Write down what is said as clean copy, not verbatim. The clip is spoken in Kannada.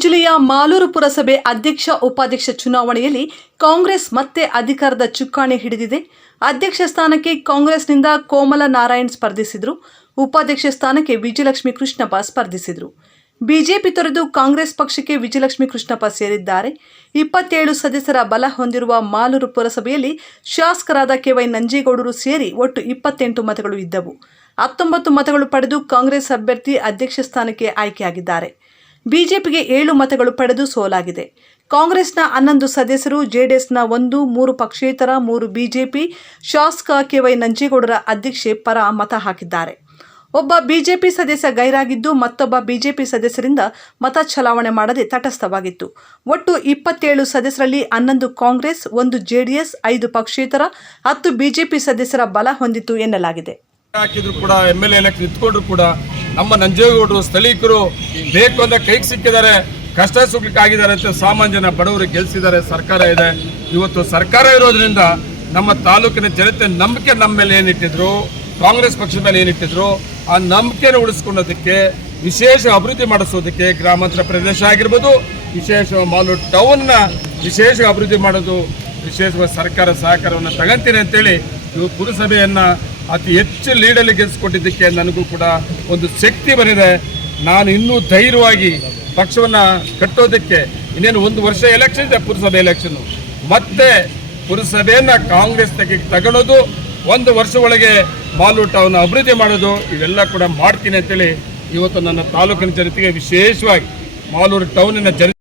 ಜಿಲ್ಲೆಯ ಮಾಲೂರು ಪುರಸಭೆ ಅಧ್ಯಕ್ಷ ಉಪಾಧ್ಯಕ್ಷ ಚುನಾವಣೆಯಲ್ಲಿ ಕಾಂಗ್ರೆಸ್ ಮತ್ತೆ ಅಧಿಕಾರದ ಚುಕ್ಕಾಣಿ ಹಿಡಿದಿದೆ. ಅಧ್ಯಕ್ಷ ಸ್ಥಾನಕ್ಕೆ ಕಾಂಗ್ರೆಸ್ನಿಂದ ಕೋಮಲ ನಾರಾಯಣ್ ಸ್ಪರ್ಧಿಸಿದರು. ಉಪಾಧ್ಯಕ್ಷ ಸ್ಥಾನಕ್ಕೆ ವಿಜಯಲಕ್ಷ್ಮಿ ಕೃಷ್ಣಪ್ಪ ಸ್ಪರ್ಧಿಸಿದರು. ಬಿಜೆಪಿ ತೊರೆದು ಕಾಂಗ್ರೆಸ್ ಪಕ್ಷಕ್ಕೆ ವಿಜಯಲಕ್ಷ್ಮಿ ಕೃಷ್ಣಪ್ಪ ಸೇರಿದ್ದಾರೆ. 27 ಸದಸ್ಯರ ಬಲ ಹೊಂದಿರುವ ಮಾಲೂರು ಪುರಸಭೆಯಲ್ಲಿ ಶಾಸಕರಾದ ಕೆ.ವೈ. ನಂಜೇಗೌಡರು ಸೇರಿ ಒಟ್ಟು 28 ಮತಗಳು ಇದ್ದವು. 19 ಮತಗಳು ಪಡೆದು ಕಾಂಗ್ರೆಸ್ ಅಭ್ಯರ್ಥಿ ಅಧ್ಯಕ್ಷ ಸ್ಥಾನಕ್ಕೆ ಆಯ್ಕೆಯಾಗಿದ್ದಾರೆ. ಬಿಜೆಪಿಗೆ 7 ಮತಗಳು ಪಡೆದು ಸೋಲಾಗಿದೆ. ಕಾಂಗ್ರೆಸ್ನ 11 ಸದಸ್ಯರು, ಜೆಡಿಎಸ್ನ 1, 3 ಪಕ್ಷೇತರ, 3 ಬಿಜೆಪಿ ಶಾಸಕ ಕೆ.ವೈ. ನಂಜೇಗೌಡರ ಅಧ್ಯಕ್ಷೆ ಪರ ಮತ ಹಾಕಿದ್ದಾರೆ. ಒಬ್ಬ ಬಿಜೆಪಿ ಸದಸ್ಯ ಗೈರಾಗಿದ್ದು, ಮತ್ತೊಬ್ಬ ಬಿಜೆಪಿ ಸದಸ್ಯರಿಂದ ಮತ ಚಲಾವಣೆ ಮಾಡದೆ ತಟಸ್ಥವಾಗಿತ್ತು. ಒಟ್ಟು 27 ಸದಸ್ಯರಲ್ಲಿ 11 ಕಾಂಗ್ರೆಸ್, 1 ಜೆಡಿಎಸ್, 5 ಪಕ್ಷೇತರ, 10 ಬಿಜೆಪಿ ಸದಸ್ಯರ ಬಲ ಹೊಂದಿತ್ತು ಎನ್ನಲಾಗಿದೆ. ಹಾಕಿದ್ರು ಕೂಡ MLA ಎಲೆಕ್ಷನ್ ನಿಂತ್ಕೊಂಡ್ರು ಕೂಡ ನಮ್ಮ ನಂಜೇಗೌಡರು ಸ್ಥಳೀಕರು ಬೇಕು ಅಂತ ಕೈಗೆ ಸಿಕ್ಕಿದ್ದಾರೆ, ಕಷ್ಟ ಸುಖಕ್ಕಾಗಿದ್ದಾರೆ ಅಂತ ಸಾಮಾನ್ಯ ಜನ ಬಡವರು ಗೆಲ್ಲಿಸಿದ್ದಾರೆ. ಸರ್ಕಾರ ಇದೆ. ಇವತ್ತು ಸರ್ಕಾರ ಇರೋದ್ರಿಂದ ನಮ್ಮ ತಾಲೂಕಿನ ಜನತೆ ನಂಬಿಕೆ ನಮ್ಮ ಮೇಲೆ ಏನಿಟ್ಟಿದ್ರು, ಕಾಂಗ್ರೆಸ್ ಪಕ್ಷದ ಮೇಲೆ ಏನಿಟ್ಟಿದ್ರು, ಆ ನಂಬಿಕೆನ ಉಳಿಸ್ಕೊಳ್ಳೋದಕ್ಕೆ, ವಿಶೇಷ ಅಭಿವೃದ್ಧಿ ಮಾಡಿಸೋದಕ್ಕೆ, ಗ್ರಾಮಾಂತರ ಪ್ರದೇಶ ಆಗಿರ್ಬೋದು, ವಿಶೇಷ ಮಾಲೂರು ಟೌನ್ನ ವಿಶೇಷ ಅಭಿವೃದ್ಧಿ ಮಾಡೋದು, ವಿಶೇಷವಾಗಿ ಸರ್ಕಾರ ಸಹಕಾರವನ್ನು ತಗೊಂತೀನಿ ಅಂತೇಳಿ ಇವು ಪುರಸಭೆಯನ್ನು ಅತಿ ಹೆಚ್ಚು ಲೀಡಲ್ಲಿ ಗೆಲ್ಲಿಸ್ಕೊಟ್ಟಿದ್ದಕ್ಕೆ ನನಗೂ ಕೂಡ ಒಂದು ಶಕ್ತಿ ಬಂದಿದೆ. ನಾನು ಇನ್ನೂ ಧೈರ್ಯವಾಗಿ ಪಕ್ಷವನ್ನು ಕಟ್ಟೋದಕ್ಕೆ ಇನ್ನೇನು 1 ವರ್ಷ ಎಲೆಕ್ಷನ್ ಇದೆ, ಪುರಸಭೆ ಎಲೆಕ್ಷನ್ನು, ಮತ್ತೆ ಪುರಸಭೆಯನ್ನು ಕಾಂಗ್ರೆಸ್ ತಗೊಳ್ಳೋದು, 1 ವರ್ಷ ಒಳಗೆ ಮಾಲೂರು ಟೌನ್ ಅಭಿವೃದ್ಧಿ ಮಾಡೋದು, ಇವೆಲ್ಲ ಕೂಡ ಮಾಡ್ತೀನಿ ಅಂತೇಳಿ ಇವತ್ತು ನನ್ನ ತಾಲೂಕಿನ ಜನತೆಗೆ, ವಿಶೇಷವಾಗಿ ಮಾಲೂರು ಟೌನಿನ